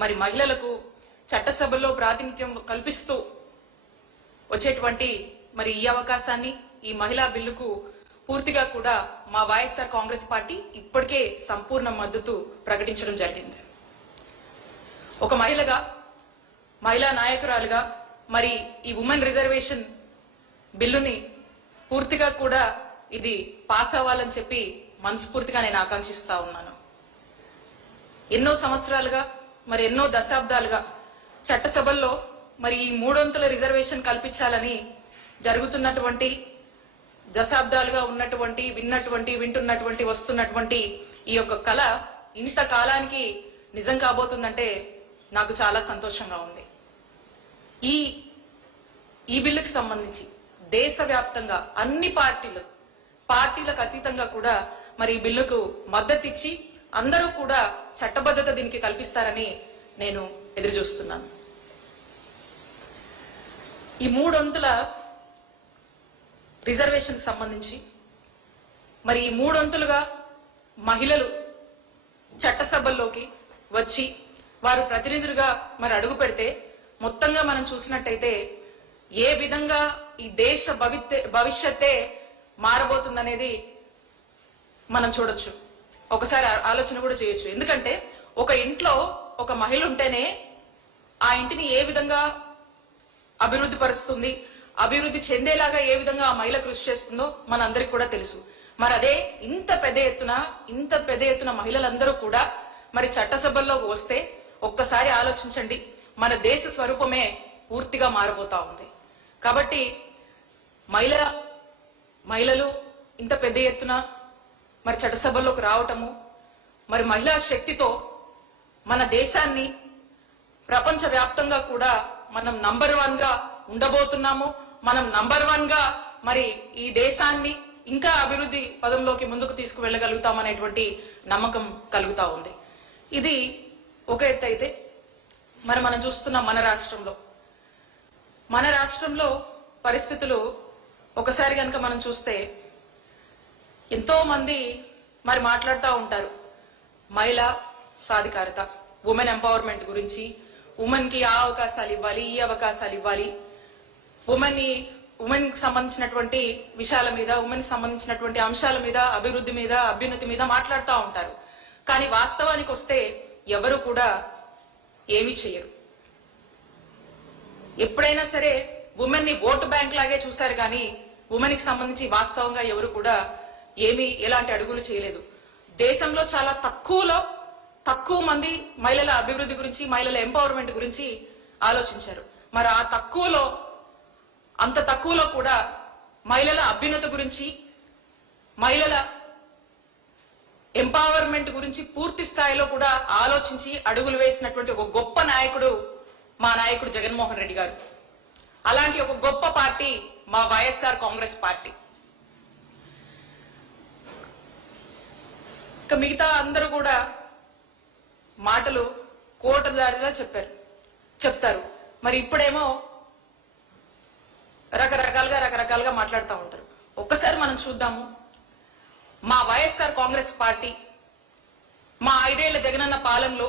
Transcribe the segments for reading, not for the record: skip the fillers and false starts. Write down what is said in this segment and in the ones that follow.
మరి మహిళలకు చట్టసభల్లో ప్రాతినిధ్యం కల్పిస్తూ వచ్చేటువంటి మరి ఈ అవకాశాన్ని, ఈ మహిళా బిల్లుకు పూర్తిగా కూడా మా వైఎస్ఆర్ కాంగ్రెస్ పార్టీ ఇప్పటికే సంపూర్ణ మద్దతు ప్రకటించడం జరిగింది. ఒక మహిళగా, మహిళా నాయకురాలుగా మరి ఈ ఉమెన్ రిజర్వేషన్ బిల్లుని పూర్తిగా కూడా ఇది పాస్ అవ్వాలని చెప్పి మనస్ఫూర్తిగా నేను ఆకాంక్షిస్తా ఉన్నాను. ఎన్నో సంవత్సరాలుగా మరి ఎన్నో దశాబ్దాలుగా చట్టసభల్లో మరి ఈ 3 రిజర్వేషన్ కల్పించాలని జరుగుతున్నటువంటి దశాబ్దాలుగా ఉన్నటువంటి వింటున్నటువంటి వస్తున్నటువంటి ఈ యొక్క కళ ఇంత కాలానికి నిజం కాబోతుందంటే నాకు చాలా సంతోషంగా ఉంది. ఈ బిల్లుకి సంబంధించి దేశవ్యాప్తంగా అన్ని పార్టీలకు అతీతంగా కూడా మరి ఈ బిల్లుకు మద్దతు ఇచ్చి అందరూ కూడా చట్టబద్ధత దీనికి కల్పిస్తారని నేను ఎదురు చూస్తున్నాను. ఈ 3 రిజర్వేషన్ సంబంధించి మరి ఈ 3 మహిళలు చట్టసభల్లోకి వచ్చి వారు ప్రతినిధులుగా మరి అడుగు పెడితే మొత్తంగా మనం చూసినట్టయితే ఏ విధంగా ఈ దేశ భవిష్యత్తే మారబోతుందనేది మనం చూడొచ్చు. ఒకసారి ఆలోచన కూడా చేయొచ్చు. ఎందుకంటే ఒక ఇంట్లో ఒక మహిళ ఉంటేనే ఆ ఇంటిని ఏ విధంగా అభివృద్ధి పరుస్తుంది, అభివృద్ధి చెందేలాగా ఏ విధంగా ఆ మహిళ కృషి చేస్తుందో మనందరికి కూడా తెలుసు. మరి అదే ఇంత పెద్ద ఎత్తున మహిళలందరూ కూడా మరి చట్టసభల్లోకి వస్తే ఒక్కసారి ఆలోచించండి, మన దేశ స్వరూపమే పూర్తిగా మారబోతా ఉంది. కాబట్టి మహిళలు ఇంత పెద్ద ఎత్తున మరి చట్టసభల్లోకి రావటము, మరి మహిళా శక్తితో మన దేశాన్ని ప్రపంచ వ్యాప్తంగా కూడా మనం నంబర్ 1గా ఉండబోతున్నాము. మనం నంబర్ 1గా మరి ఈ దేశాన్ని ఇంకా అభివృద్ధి పదంలోకి ముందుకు తీసుకువెళ్ళగలుగుతామనేటువంటి నమ్మకం కలుగుతా ఉంది. ఇది ఒక ఎత్తు అయితే మరి మనం చూస్తున్నాం మన రాష్ట్రంలో పరిస్థితులు ఒకసారి కనుక మనం చూస్తే ఎంతో మంది మరి మాట్లాడుతూ ఉంటారు మహిళా సాధికారత, ఉమెన్ ఎంపవర్మెంట్ గురించి, ఉమెన్ కి ఆ అవకాశాలు ఇవ్వాలి, ఈ అవకాశాలు ఇవ్వాలి, ఉమెన్ కి సంబంధించినటువంటి విషయాల మీద, ఉమెన్ కి సంబంధించినటువంటి అంశాల మీద, అభివృద్ధి మీద, అభ్యున్నతి మీద మాట్లాడుతూ ఉంటారు. కానీ వాస్తవానికి వస్తే ఎవరు కూడా ఏమీ చేయరు. ఎప్పుడైనా సరే ఉమెన్ ని ఓటు బ్యాంక్ లాగే చూశారు కానీ ఉమెన్ కి సంబంధించి వాస్తవంగా ఎవరు కూడా ఎలాంటి అడుగులు చేయలేదు. దేశంలో చాలా తక్కువ మంది మహిళల అభివృద్ధి గురించి, మహిళల ఎంపవర్మెంట్ గురించి ఆలోచించారు. మరి అంత తక్కువలో కూడా మహిళల అభ్యున్నతి గురించి, మహిళల ఎంపవర్మెంట్ గురించి పూర్తి స్థాయిలో కూడా ఆలోచించి అడుగులు వేసినటువంటి ఒక గొప్ప నాయకుడు మా నాయకుడు జగన్మోహన్ రెడ్డి గారు. అలాంటి ఒక గొప్ప పార్టీ మా వైఎస్ఆర్ కాంగ్రెస్ పార్టీ. ఇక మిగతా అందరూ కూడా మాటలు కోటదారిలా చెప్తారు. మరి ఇప్పుడేమో రకరకాలుగా మాట్లాడుతూ ఉంటారు. ఒక్కసారి మనం చూద్దాము, మా వైఎస్ఆర్ కాంగ్రెస్ పార్టీ మా 5 ఏళ్ల జగనన్న పాలనలో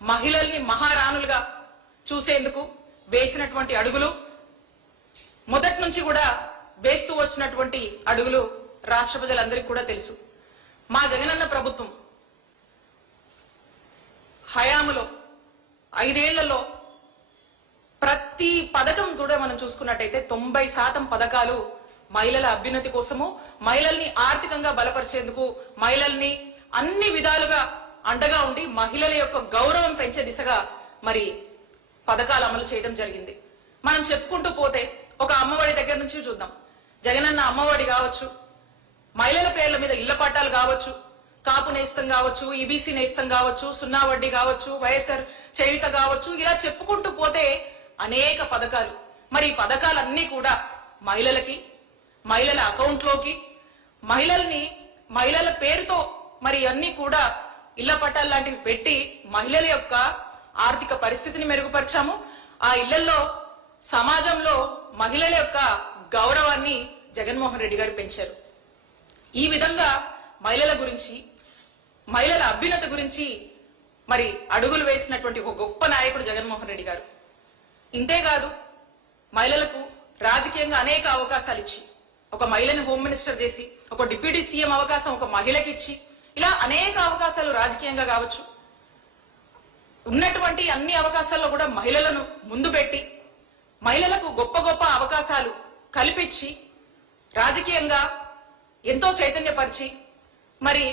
మహిళల్ని మహారాణులుగా చూసేందుకు వేసినటువంటి అడుగులు, మొదటి నుంచి కూడా వేస్తూ వచ్చినటువంటి అడుగులు రాష్ట్ర ప్రజలందరికీ కూడా తెలుసు. మా జగనన్న ప్రభుత్వం హయాములో 5 ఏళ్లలో ప్రతి పథకం కూడా మనం చూసుకున్నట్టయితే 90% పథకాలు మహిళల అభ్యున్నతి కోసము, మహిళల్ని ఆర్థికంగా బలపరిచేందుకు, మహిళల్ని అన్ని విధాలుగా అండగా ఉండి మహిళల యొక్క గౌరవం పెంచే దిశగా మరి పథకాలు అమలు చేయడం జరిగింది. మనం చెప్పుకుంటూ పోతే ఒక అమ్మఒడి దగ్గర నుంచి చూద్దాం. జగనన్న అమ్మఒడి కావచ్చు, మహిళల పేర్ల మీద ఇళ్ల పట్టాలు కావచ్చు, కాపు నేస్తం కావచ్చు, ఈబీసీ నేస్తం కావచ్చు, 0 వడ్డీ కావచ్చు, వైఎస్ఆర్ చేయుత కావచ్చు, ఇలా చెప్పుకుంటూ పోతే అనేక పథకాలు. మరి ఈ పథకాలన్నీ కూడా మహిళలకి, మహిళల అకౌంట్లోకి, మహిళల పేరుతో మరి అన్ని కూడా ఇళ్ల పట్టాలు లాంటివి పెట్టి మహిళల యొక్క ఆర్థిక పరిస్థితిని మెరుగుపరిచాము. ఆ ఇళ్లలో సమాజంలో మహిళల యొక్క గౌరవాన్ని జగన్మోహన్ రెడ్డి గారు పెంచారు. ఈ విధంగా మహిళల గురించి, మహిళల అభ్యున్నతి గురించి మరి అడుగులు వేసినటువంటి ఒక గొప్ప నాయకుడు జగన్మోహన్ రెడ్డి గారు. ఇంతేకాదు మహిళలకు రాజకీయంగా అనేక అవకాశాలు ఇచ్చి, ఒక మహిళని హోమ్ మినిస్టర్ చేసి, ఒక డిప్యూటీ సీఎం అవకాశం ఒక మహిళకి ఇచ్చి, ఇలా అనేక అవకాశాలు రాజకీయంగా కావచ్చు, ఉన్నటువంటి అన్ని అవకాశాల్లో కూడా మహిళలను ముందు పెట్టి మహిళలకు గొప్ప గొప్ప అవకాశాలు కల్పించి రాజకీయంగా ఎంతో చైతన్యపరిచి మరి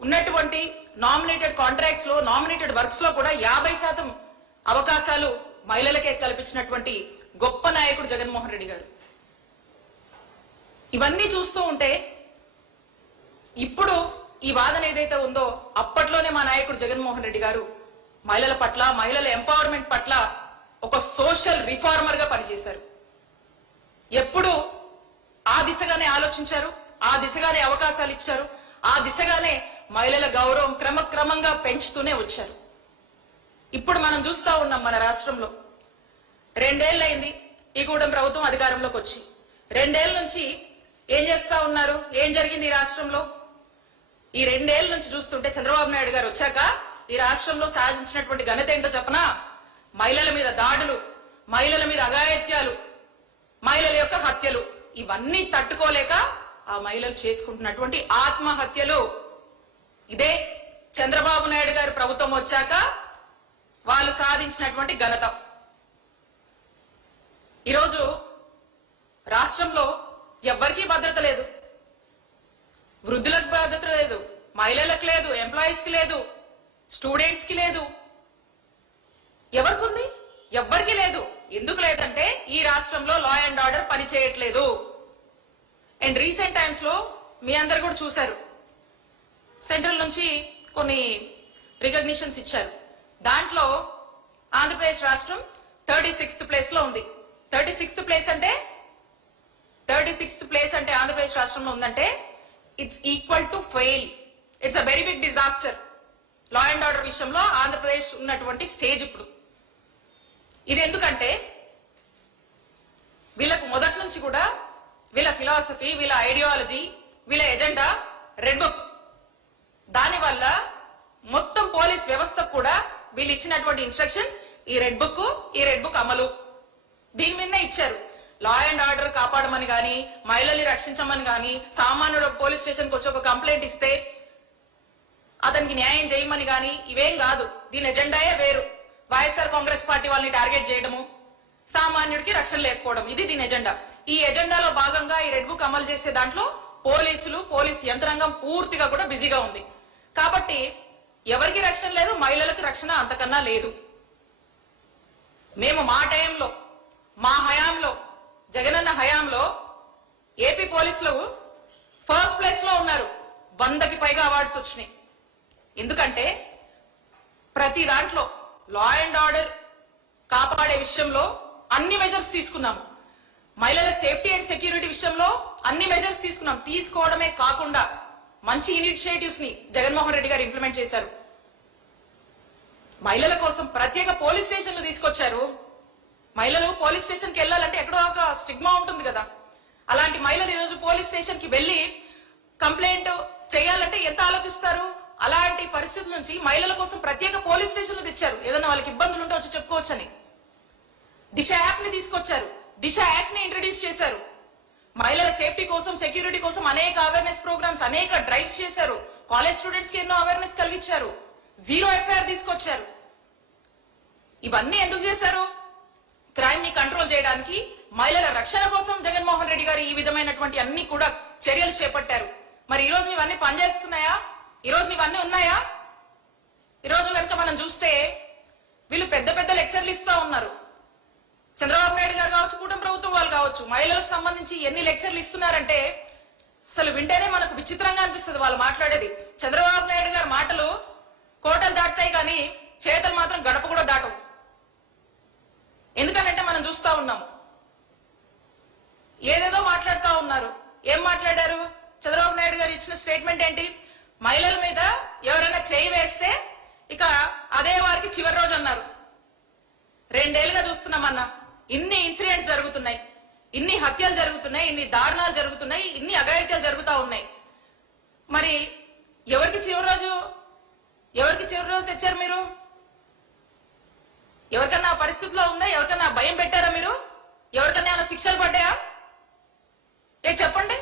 ఉన్నటువంటి నామినేటెడ్ కాంట్రాక్ట్స్ లో, నామినేటెడ్ వర్క్స్ లో కూడా 50% అవకాశాలు మహిళలకే కల్పించినటువంటి గొప్ప నాయకుడు జగన్మోహన్ రెడ్డి గారు. ఇవన్నీ చూస్తూ ఉంటే ఇప్పుడు ఈ వాదన ఏదైతే ఉందో అప్పట్లోనే మా నాయకుడు జగన్మోహన్ రెడ్డి గారు మహిళల పట్ల, మహిళల ఎంపవర్మెంట్ పట్ల ఒక సోషల్ రిఫార్మర్ గా పనిచేశారు. ఎప్పుడు ఆ దిశగానే ఆలోచించారు, ఆ దిశగానే అవకాశాలు ఇచ్చారు, ఆ దిశగానే మహిళల గౌరవం క్రమక్రమంగా పెంచుతూనే వచ్చారు. ఇప్పుడు మనం చూస్తా ఉన్నాం మన రాష్ట్రంలో 2 ఏళ్ళైంది ఈ కూటమి ప్రభుత్వం అధికారంలోకి వచ్చి. 2 ఏళ్ల నుంచి ఏం చేస్తా ఉన్నారు, ఏం జరిగింది ఈ రాష్ట్రంలో? ఈ 2 ఏళ్ల నుంచి చూస్తుంటే చంద్రబాబు నాయుడు గారు వచ్చాక ఈ రాష్ట్రంలో సాధించినటువంటి ఘనత ఏంటో చెప్పనా? మహిళల మీద దాడులు, మహిళల మీద అఘాయిత్యాలు, మహిళల యొక్క హత్యలు, ఇవన్నీ తట్టుకోలేక ఆ మహిళలు చేసుకుంటున్నటువంటి ఆత్మహత్యలు. ఇదే చంద్రబాబు నాయుడు గారి ప్రభుత్వం వచ్చాక వాళ్ళు సాధించినటువంటి ఘనత. ఈరోజు రాష్ట్రంలో ఎవ్వరికీ భద్రత లేదు. వృద్ధులకు భద్రత లేదు, మహిళలకు లేదు, ఎంప్లాయీస్ కి లేదు, స్టూడెంట్స్ కి లేదు. ఎవరికి? ఎవ్వరికి లేదు. ఎందుకు లేదంటే ఈ రాష్ట్రంలో లా అండ్ ఆర్డర్ పని చేయట్లేదు. అండ్ రీసెంట్ టైమ్స్ లో మీ అందరు కూడా చూశారు, సెంట్రల్ నుంచి కొన్ని రికగ్నిషన్స్ ఇచ్చారు. దాంట్లో ఆంధ్రప్రదేశ్ రాష్ట్రం 36th ప్లేస్ లో ఉంది. 36th ప్లేస్ అంటే ఆంధ్రప్రదేశ్ రాష్ట్రంలో ఉందంటే it's equal to fail. It's a very big disaster. Law and order విషయంలో ఆంధ్రప్రదేశ్ ఉన్నటువంటి స్టేజ్ ఇప్పుడు. ఇది ఎందుకంటే వీళ్ళకు మొదటి నుంచి కూడా వీళ్ళ ఫిలాసఫీ, వీళ్ళ ఐడియాలజీ, వీళ్ళ ఎజెండా రెడ్ బుక్. దానివల్ల మొత్తం పోలీస్ వ్యవస్థ కూడా వీళ్ళు ఇచ్చినటువంటి ఇన్స్ట్రక్షన్స్ ఈ రెడ్ బుక్ అమలు దీని మీదనే ఇచ్చారు. లా అండ్ ఆర్డర్ కాపాడమని గాని, మహిళల్ని రక్షించమని గాని, సామాన్యుడు పోలీస్ స్టేషన్ కి వచ్చి ఒక కంప్లైంట్ ఇస్తే అతనికి న్యాయం చేయమని గాని ఇవేం కాదు. దీని ఎజెండాయే వేరు. వైఎస్ఆర్ కాంగ్రెస్ పార్టీ వాళ్ళని టార్గెట్ చేయడము, సామాన్యుడికి రక్షణ లేకపోవడం, ఇది దీని ఎజెండా. ఈ ఎజెండాలో భాగంగా ఈ రెడ్ బుక్ అమలు చేసే దాంట్లో పోలీసు యంత్రాంగం పూర్తిగా కూడా బిజీగా ఉంది. కాబట్టి ఎవరికి రక్షణ లేదు, మహిళలకు రక్షణ అంతకన్నా లేదు. మేము మా టైంలో, మా హయాంలో, జగనన్న హయాంలో ఏపీ పోలీసులు ఫస్ట్ ప్లేస్ లో ఉన్నారు. 100కి పైగా అవార్డ్స్ వచ్చినాయి. ఎందుకంటే ప్రతి దాంట్లో లా అండ్ ఆర్డర్ కాపాడే విషయంలో అన్ని మెజర్స్ తీసుకున్నాము. మహిళల సేఫ్టీ అండ్ సెక్యూరిటీ విషయంలో అన్ని మెజర్స్ తీసుకున్నాం. తీసుకోవడమే కాకుండా మంచి ఇనిషియేటివ్స్ ని జగన్మోహన్ రెడ్డి గారు ఇంప్లిమెంట్ చేశారు. మహిళల కోసం ప్రత్యేక పోలీస్ స్టేషన్లు తీసుకొచ్చారు. మహిళలు పోలీస్ స్టేషన్ కి వెళ్ళాలంటే ఎక్కడో ఒక స్టిగ్మా ఉంటుంది కదా. అలాంటి మహిళలు ఈరోజు పోలీస్ స్టేషన్ కి వెళ్లి కంప్లైంట్ చేయాలంటే ఎంత ఆలోచిస్తారు. అలాంటి పరిస్థితుల నుంచి మహిళల కోసం ప్రత్యేక పోలీస్ స్టేషన్లు తెచ్చారు. ఏదైనా వాళ్ళకి ఇబ్బందులు ఉంటే వచ్చి చెప్పుకోవచ్చని. దిశ యాక్ట్ ని తీసుకొచ్చారు. దిశ యాక్ట్ ని ఇంట్రడ్యూస్ చేశారు. మహిళల సేఫ్టీ కోసం, సెక్యూరిటీ కోసం అనేక అవేర్నెస్ ప్రోగ్రామ్స్, అనేక డ్రైవ్స్ చేశారు. కాలేజ్ స్టూడెంట్స్ కి ఎన్నో అవేర్నెస్ కలిగించారు. 0 FIR తీసుకొచ్చారు. ఇవన్నీ ఎందుకు చేశారు? క్రైమ్ ని కంట్రోల్ చేయడానికి, మహిళల రక్షణ కోసం జగన్మోహన్ రెడ్డి గారు ఈ విధమైనటువంటి అన్ని కూడా చర్యలు చేపట్టారు. మరి ఈ రోజు ఇవన్నీ పనిచేస్తున్నాయా? ఈ రోజు ఇవన్నీ ఉన్నాయా? ఈ రోజు కనుక మనం చూస్తే వీళ్ళు పెద్ద పెద్ద లెక్చర్లు ఇస్తా ఉన్నారు. చంద్రబాబు నాయుడు గారు కావచ్చు, కూటమి ప్రభుత్వం వాళ్ళు కావచ్చు, మహిళలకు సంబంధించి ఎన్ని లెక్చర్లు ఇస్తున్నారంటే అసలు వింటేనే మనకు విచిత్రంగా అనిపిస్తుంది వాళ్ళు మాట్లాడేది. చంద్రబాబు నాయుడు గారి మాటలు కోటలు దాటుతాయి కానీ చేతలు మాత్రం గడప కూడా దాటవు. ఎందుకంటే మనం చూస్తా ఉన్నాము, ఏదేదో మాట్లాడుతూ ఉన్నారు. ఏం మాట్లాడారు? చంద్రబాబు నాయుడు గారు ఇచ్చిన స్టేట్మెంట్ ఏంటి? మహిళల మీద ఎవరైనా చేయి వేస్తే ఇక అదే వారికి చివరి రోజు అన్నారు. 2 ఏళ్లుగా చూస్తున్నామన్నా, ఇన్ని ఇన్సిడెంట్స్ జరుగుతున్నాయి, ఇన్ని హత్యలు జరుగుతున్నాయి, ఇన్ని దారుణాలు జరుగుతున్నాయి, ఇన్ని అఘాయిత్యాలు జరుగుతూ ఉన్నాయి. మరి ఎవరికి చివరి రోజు ఎవరికి చివరి రోజు తెచ్చారు మీరు? ఎవరికన్నా ఆ పరిస్థితిలో ఉందా? ఎవరికన్నా భయం పెట్టారా మీరు? ఎవరికన్నా ఏమైనా శిక్షలు పడ్డాయా? చెప్పండి,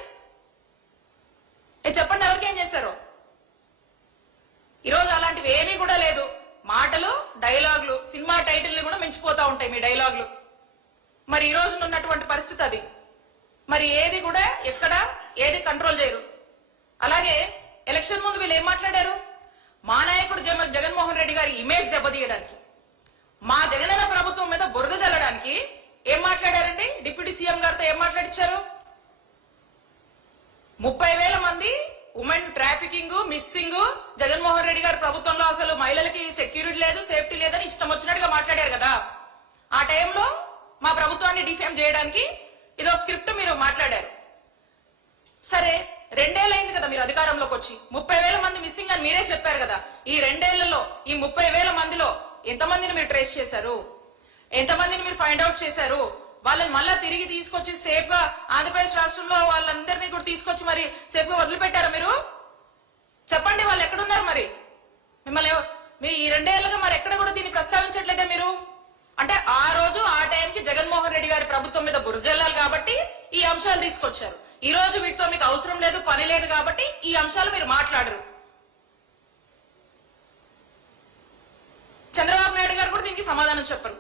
చెప్పండి ఎవరికేం చేశారు? ఈరోజు అలాంటివి ఏమీ కూడా లేదు. మాటలు, డైలాగులు, సినిమా టైటిల్ని కూడా మించిపోతా ఉంటాయి మీ డైలాగులు. మరి ఈ రోజు ఉన్నటువంటి పరిస్థితి అది. మరి ఏది కూడా ఎక్కడ ఏది కంట్రోల్ చేయరు. అలాగే ఎలక్షన్ ముందు వీళ్ళు ఏం మాట్లాడారు? మా నాయకుడు జగన్మోహన్ రెడ్డి గారి ఇమేజ్ దెబ్బతీయడానికి, మా జగనన్న ప్రభుత్వం మీద బురద జల్లడానికి ఏం మాట్లాడారండి? డిప్యూటీ సీఎం గారితో ఏం మాట్లాడించారు? 30,000 మంది women trafficking, missing, Jaganmohan Reddy గారి ప్రభుత్వంలో అసలు మహిళలకి సెక్యూరిటీ లేదు, సేఫ్టీ లేదని ఇష్టం వచ్చినట్టుగా మాట్లాడారు కదా. ఆ టైంలో మా ప్రభుత్వాన్ని డిఫేమ్ చేయడానికి ఇదో స్క్రిప్ట్ మీరు మాట్లాడారు. సరే, 2 ఏళ్ళైంది కదా మీరు అధికారంలోకి వచ్చి. 30,000 మంది మిస్సింగ్ అని మీరే చెప్పారు కదా. ఈ 2 ఏళ్లలో ఈ 30,000 మందిలో ఎంతమందిని మీరు ట్రేస్ చేశారు? ఎంతమందిని మీరు ఫైండ్ అవుట్ చేశారు? వాళ్ళని మళ్ళా తిరిగి తీసుకొచ్చి సేఫ్ గా ఆంధ్రప్రదేశ్ రాష్ట్రంలో వాళ్ళందరినీ కూడా తీసుకొచ్చి మరి సేఫ్ గా వదిలిపెట్టారా మీరు? చెప్పండి, వాళ్ళు ఎక్కడున్నారు? మరి మిమ్మల్ని మీ ఈ 2 ఏళ్లుగా మరి ఎక్కడ కూడా దీన్ని ప్రస్తావించట్లేదే మీరు? అంటే ఆ రోజు ఆ టైంకి జగన్మోహన్ రెడ్డి గారి ప్రభుత్వం మీద బురజల్లాలి కాబట్టి ఈ అంశాలు తీసుకొచ్చారు. ఈ రోజు వీటితో మీకు అవసరం లేదు, పని లేదు కాబట్టి ఈ అంశాలు మీరు మాట్లాడరు. చంద్రబాబు నాయుడు గారు కూడా దీనికి సమాధానం చెప్పరు.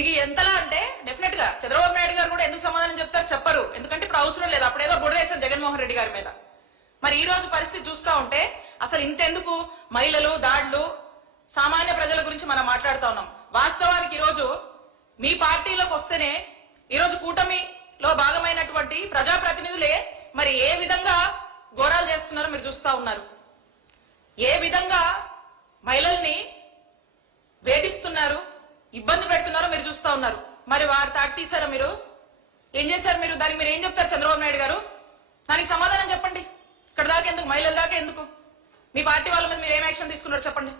ఇది ఎంతలా అంటే డెఫినెట్ గా చంద్రబాబు నాయుడు గారు కూడా ఎందుకు సమాధానం చెప్తారు? చెప్పరు. ఎందుకంటే ఇప్పుడు అవసరం లేదు. అప్పుడేదో బుడదేశారు జగన్మోహన్ రెడ్డి గారి మీద. మరి ఈ రోజు పరిస్థితి చూస్తా ఉంటే అసలు ఇంతెందుకు మహిళలు, దాడులు, సామాన్య ప్రజల గురించి మనం మాట్లాడుతా ఉన్నాం. వాస్తవానికి ఈరోజు మీ పార్టీలోకి వస్తేనే ఈరోజు కూటమిలో భాగమైనటువంటి ప్రజాప్రతినిధులే మరి ఏ విధంగా ఘోరాలు చేస్తున్నారో మీరు చూస్తా ఉన్నారు. ఏ విధంగా మహిళల్ని వేధిస్తున్నారు, ఇబ్బంది పెడుతున్నారో మీరు చూస్తా ఉన్నారు. మరి వారు తాటి తీసారా? మీరు ఏం చేశారు? మీరు దానికి మీరు ఏం చెప్తారు చంద్రబాబు నాయుడు గారు? దానికి సమాధానం చెప్పండి. ఇక్కడ దాకా ఎందుకు? మహిళల దాకా ఎందుకు? మీ పార్టీ వాళ్ళ మీద మీరు ఏం యాక్షన్ తీసుకున్నారు చెప్పండి.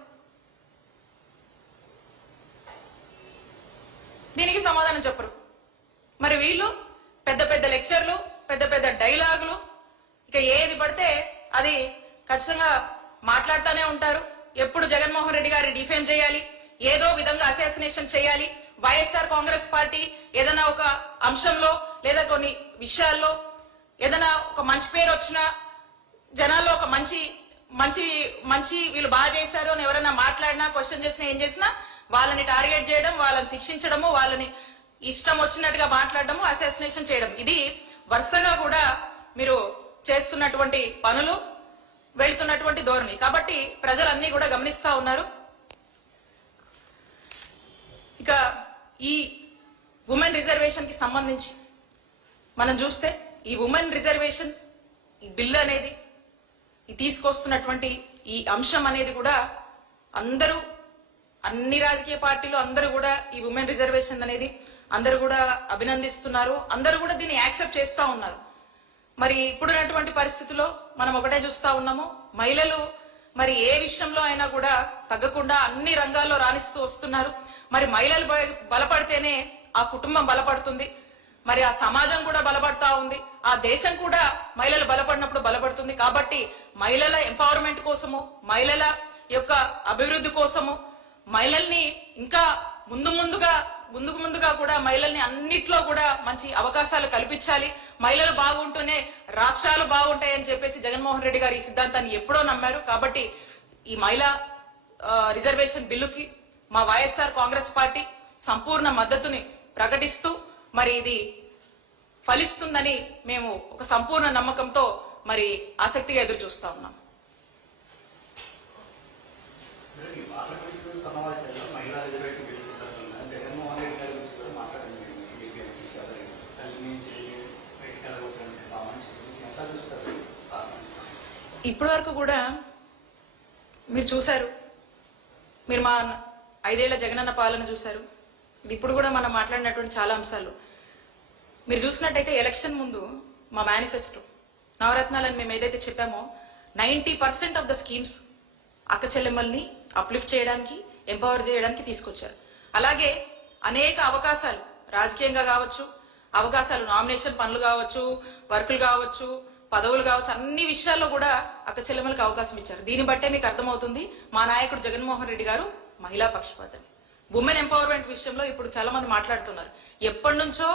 దీనికి సమాధానం చెప్పరు. మరి వీళ్ళు పెద్ద పెద్ద లెక్చర్లు, పెద్ద పెద్ద డైలాగులు, ఇక ఏది పడితే అది ఖచ్చితంగా మాట్లాడుతూనే ఉంటారు. ఎప్పుడు జగన్మోహన్ రెడ్డి గారిని డిఫేమ్ చేయాలి, ఏదో విధంగా అసాసినేషన్ చేయాలి. వైఎస్ఆర్ కాంగ్రెస్ పార్టీ ఏదైనా ఒక అంశంలో లేదా కొన్ని విషయాల్లో ఏదైనా ఒక మంచి పేరు వచ్చినా, జనాల్లో ఒక మంచి మంచి మంచి వీళ్ళు బాగా చేశారు అని ఎవరైనా మాట్లాడినా, క్వశ్చన్ చేసినా, ఏం చేసినా వాళ్ళని టార్గెట్ చేయడం, వాళ్ళని శిక్షించడము, వాళ్ళని ఇష్టం వచ్చినట్టుగా మాట్లాడడము, అసాసినేషన్ చేయడం, ఇది వరుసగా కూడా మీరు చేస్తున్నటువంటి పనులు, వెళ్తున్నటువంటి ధోరణి. కాబట్టి ప్రజలన్నీ కూడా గమనిస్తా ఉన్నారు. ఇక ఈ ఉమెన్ రిజర్వేషన్ కి సంబంధించి మనం చూస్తే ఈ ఉమెన్ రిజర్వేషన్ ఈ బిల్ అనేది ఈ తీసుకొస్తున్నటువంటి ఈ అంశం అనేది కూడా అందరూ, అన్ని రాజకీయ పార్టీలు అందరూ కూడా ఈ ఉమెన్ రిజర్వేషన్ అనేది అందరూ కూడా అభినందిస్తున్నారు. అందరూ కూడా దీన్ని యాక్సెప్ట్ చేస్తా ఉన్నారు. మరి ఇప్పుడున్నటువంటి పరిస్థితుల్లో మనం ఒకటే చూస్తా ఉన్నాము, మహిళలు మరి ఏ విషయంలో అయినా కూడా తగ్గకుండా అన్ని రంగాల్లో రాణిస్తూ వస్తున్నారు. మరి మహిళలు బలపడితేనే ఆ కుటుంబం బలపడుతుంది, మరి ఆ సమాజం కూడా బలపడతా ఉంది, ఆ దేశం కూడా మహిళలు బలపడినప్పుడు బలపడుతుంది. కాబట్టి మహిళల ఎంపవర్మెంట్ కోసము, మహిళల యొక్క అభివృద్ధి కోసము, మహిళల్ని ఇంకా ముందుకు ముందుగా కూడా మహిళల్ని అన్నిట్లో కూడా మంచి అవకాశాలు కల్పించాలి. మహిళలు బాగుంటూనే రాష్ట్రాలు బాగుంటాయని చెప్పేసి జగన్మోహన్ రెడ్డి గారు ఈ సిద్ధాంతాన్ని ఎప్పుడో నమ్మారు. కాబట్టి ఈ మహిళా రిజర్వేషన్ బిల్లుకి మా వైఎస్ఆర్ కాంగ్రెస్ పార్టీ సంపూర్ణ మద్దతుని ప్రకటిస్తూ మరి ఇది ఫలిస్తుందని మేము ఒక సంపూర్ణ నమ్మకంతో మరి ఆసక్తిగా ఎదురు చూస్తా ఉన్నాం. ఇప్పటి వరకు కూడా మీరు చూశారు, మీరు మా 5 ఏళ్ల జగనన్న పాలన చూశారు. ఇప్పుడు కూడా మనం మాట్లాడినటువంటి చాలా అంశాలు మీరు చూసినట్టయితే ఎలక్షన్ ముందు మా మేనిఫెస్టో నవరత్నాలని మేము ఏదైతే చెప్పామో 90% ఆఫ్ ద స్కీమ్స్ అక్క చెల్లెమ్మల్ని అప్లిఫ్ట్ చేయడానికి, ఎంపవర్ చేయడానికి తీసుకొచ్చారు. అలాగే అనేక అవకాశాలు రాజకీయంగా కావచ్చు, అవకాశాలు నామినేషన్ పనులు కావచ్చు, వర్కులు కావచ్చు, పదవులు కావచ్చు, అన్ని విషయాల్లో కూడా అక్క చెల్లెమ్మలకు అవకాశం ఇచ్చారు. దీన్ని బట్టే మీకు అర్థమవుతుంది మా నాయకుడు జగన్మోహన్ రెడ్డి గారు మహిళా పక్షపాతం. ఉమెన్ ఎంపవర్మెంట్ విషయంలో ఇప్పుడు చాలా మంది మాట్లాడుతున్నారు. ఎప్పటి నుంచో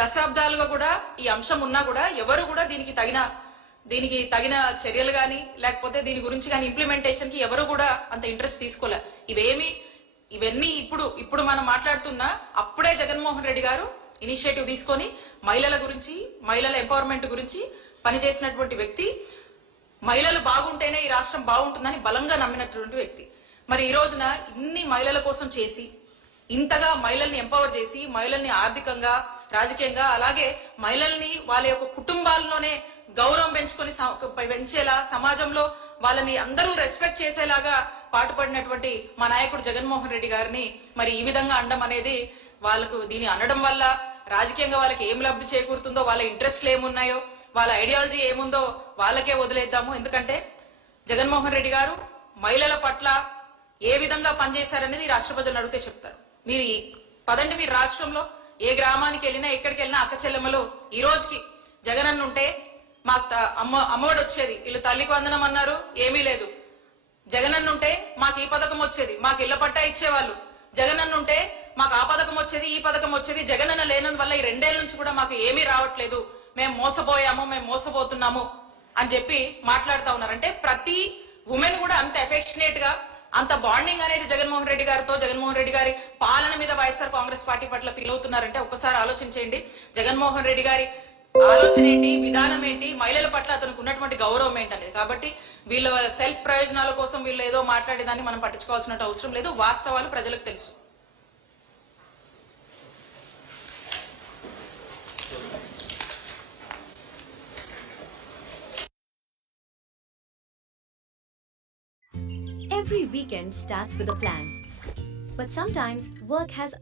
దశాబ్దాలుగా కూడా ఈ అంశం ఉన్నా కూడా ఎవరు కూడా దీనికి తగిన చర్యలు గాని లేకపోతే దీని గురించి కానీ ఇంప్లిమెంటేషన్ కి ఎవరు కూడా అంత ఇంట్రెస్ట్ తీసుకోలే. ఇవన్నీ ఇప్పుడు మనం మాట్లాడుతున్నా అప్పుడే జగన్మోహన్ రెడ్డి గారు ఇనిషియేటివ్ తీసుకొని మహిళల గురించి, మహిళల ఎంపవర్మెంట్ గురించి పనిచేసినటువంటి వ్యక్తి. మహిళలు బాగుంటేనే ఈ రాష్ట్రం బాగుంటుందని బలంగా నమ్మినటువంటి వ్యక్తి. మరి ఈ రోజున ఇన్ని మహిళల కోసం చేసి, ఇంతగా మహిళల్ని ఎంపవర్ చేసి, మహిళల్ని ఆర్థికంగా, రాజకీయంగా, అలాగే మహిళల్ని వాళ్ళ యొక్క కుటుంబాల్లోనే గౌరవం పెంచేలా, సమాజంలో వాళ్ళని అందరూ రెస్పెక్ట్ చేసేలాగా పాటుపడినటువంటి మా నాయకుడు జగన్మోహన్ రెడ్డి గారిని మరి ఈ విధంగా అనడం అనేది, వాళ్ళకు దీన్ని అనడం వల్ల రాజకీయంగా వాళ్ళకి ఏం లబ్ధి చేకూరుతుందో, వాళ్ళ ఇంట్రెస్ట్లు ఏమున్నాయో, వాళ్ళ ఐడియాలజీ ఏముందో వాళ్ళకే వదిలేద్దాము. ఎందుకంటే జగన్మోహన్ రెడ్డి గారు మహిళల పట్ల ఏ విధంగా పనిచేశారనేది రాష్ట్ర ప్రజలను అడిగితే చెప్తారు. మీరు మీరు రాష్ట్రంలో ఏ గ్రామానికి వెళ్ళినా, ఎక్కడికి వెళ్ళినా అక్క చెల్లెమ్మలు ఈ రోజుకి జగనన్న ఉంటే మాకు అమ్మఒడి వచ్చేది, వీళ్ళు తల్లికి వందనం అన్నారు, ఏమీ లేదు. జగనన్న ఉంటే మాకు ఈ పథకం వచ్చేది, మాకు ఇళ్ల పట్టా ఇచ్చేవాళ్ళు. జగనన్న ఉంటే మాకు ఆ పథకం వచ్చేది, ఈ పథకం వచ్చేది. జగనన్న లేనందువల్ల ఈ 2 ఏళ్ల నుంచి కూడా మాకు ఏమీ రావట్లేదు, మేము మోసపోతున్నాము అని చెప్పి మాట్లాడుతూ ఉన్నారు. అంటే ప్రతి ఉమెన్ కూడా అంత ఎఫెక్షనేట్ గా, అంత బాండింగ్ అనేది జగన్మోహన్ రెడ్డి గారితో, జగన్మోహన్ రెడ్డి గారి పాలన మీద వైఎస్ఆర్ కాంగ్రెస్ పార్టీ పట్ల ఫీల్ అవుతున్నారంటే ఒక్కసారి ఆలోచించేయండి. జగన్మోహన్ రెడ్డి గారి ఆలోచన ఏంటి, విధానం ఏంటి, మహిళల పట్ల అతనికి ఉన్నటువంటి గౌరవం ఏంటనేది. కాబట్టి వీళ్ళ సెల్ఫ్ ప్రయోజనాల కోసం వీళ్ళు ఏదో మాట్లాడేదాన్ని మనం పట్టించుకోవాల్సిన అవసరం లేదు. వాస్తవాలు ప్రజలకు తెలుసు. Every weekend starts with a plan. But sometimes work has